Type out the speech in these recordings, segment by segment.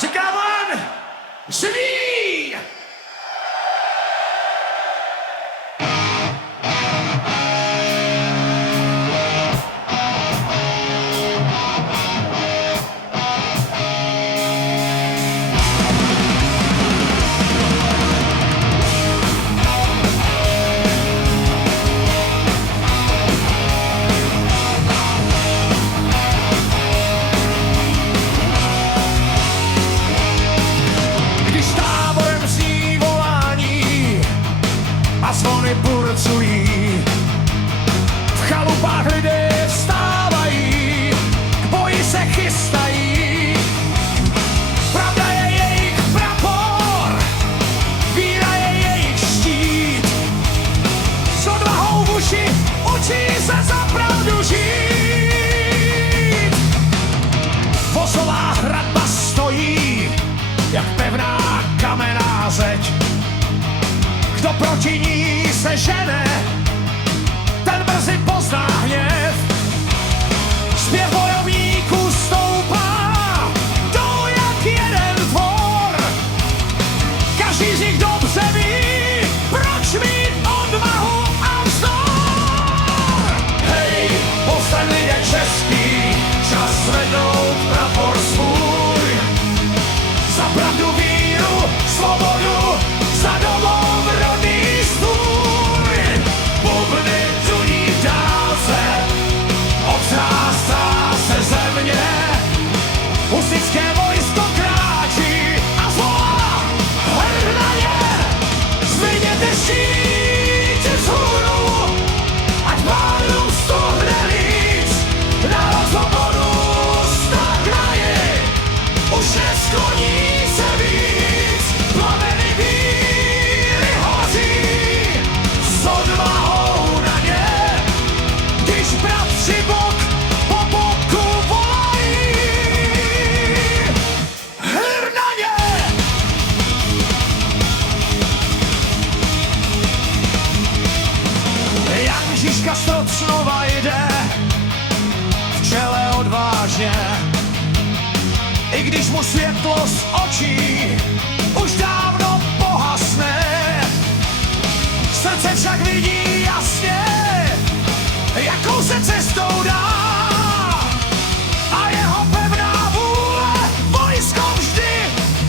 Čekávám živý! Zvony burcují, v chalupách lidé vstávají, k boji se chystají. Pravda je jejich prapor, víra je jejich štít. S odvahou v uši učí se za pravdu žít. Vozová hradba stojí, jak pevná kamenná zeď. Kdo proti ní se žene, ten brzy pozná hněv. Zpěv bojovníků stoupá, jdou jak jeden tvor. Každý z nich dobře ví, proč mít odvahu a vzdor. Hej, povstaň lidé český, čas zvednout prapor svůj. Za pravdu, víru, svobodu, za domov rodný stůj. Bubny duní v dálce, otřásá se země. Husitské vojsko kráčí a zvolá hrdnaně. Zvedněte štíty vzhůru, ať pánům stuhne líc. Národ svobodu stagnají, už neskloní se víc. Plameny víry hoří s odvahou na ně, když bratři bok po boku volají. Hrdnaně! Jan Žižka z Trocnova jde v čele odvážně, i když mu světlo z očí už dávno pohasne. Srdce však vidí jasně, jakou se cestou dá. A jeho pevná vůle vojsko vždy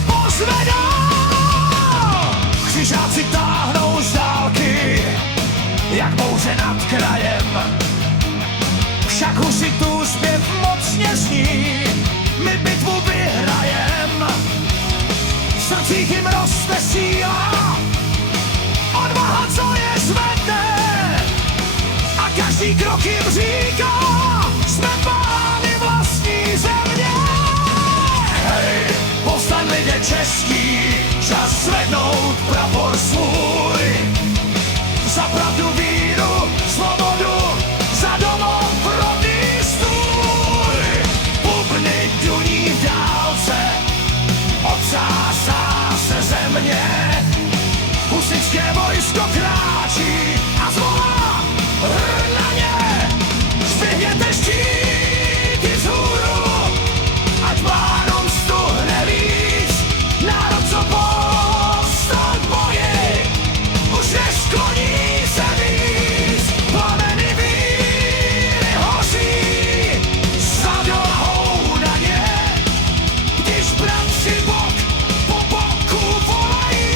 pozvedá. Křižáci táhnou z dálky, jak bouře nad krajem. Však husitů zpěv mocně zní, my bitvu vyhrajem. V srdcích jim roste síla, odvaha, co je zvedne. A každý krok jim říká, jsme pány vlastní země. Hej, povstaň lidé český, čas zvednout prapor svůj. Za pravdu, víru, svobodu, za domov rodný stůj. Bubny duní v dálce, otřásá se země. Husitské vojsko kráčí a zvolá hrdnaně. Zdvihněte štíty vzhůru, ať pánům stuhne víc. Národ, co povstal k boji, už neskloní se víc. Plameny víry hoří s odvahou na ně, když bratři bok po boku volají.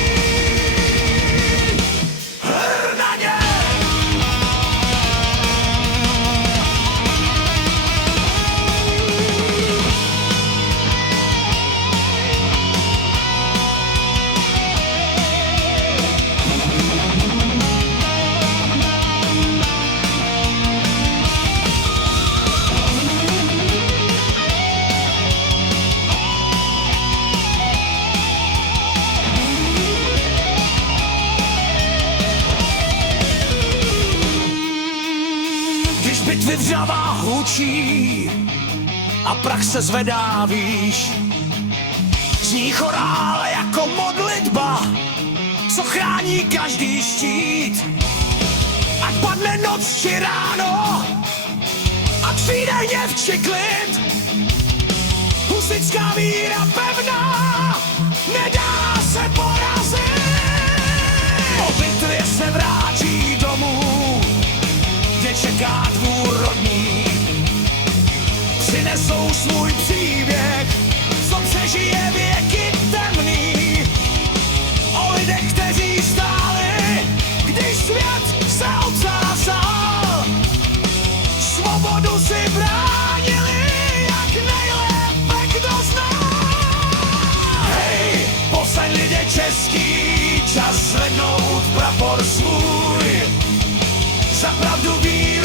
Hrdnaně! Když bitvy v řavách hučí a prach se zvedá výš, zní chorál jako modlitba, co chrání každý štít. Ať padne noc či ráno, ať přijde hněv či klid, husitská víra pevná nedá se porazit. Po bitvě se vrátí domů, kde čeká tvůr rodný. Přinesou svůj příběh, co přežije věky temný. O lidech, kteří stáli, když svět se otřásal. Svobodu si bránili, jak nejlépe kdo zná. Hej, povstaň lidé český, čas zvednout prapor svůj. Za pravdu víc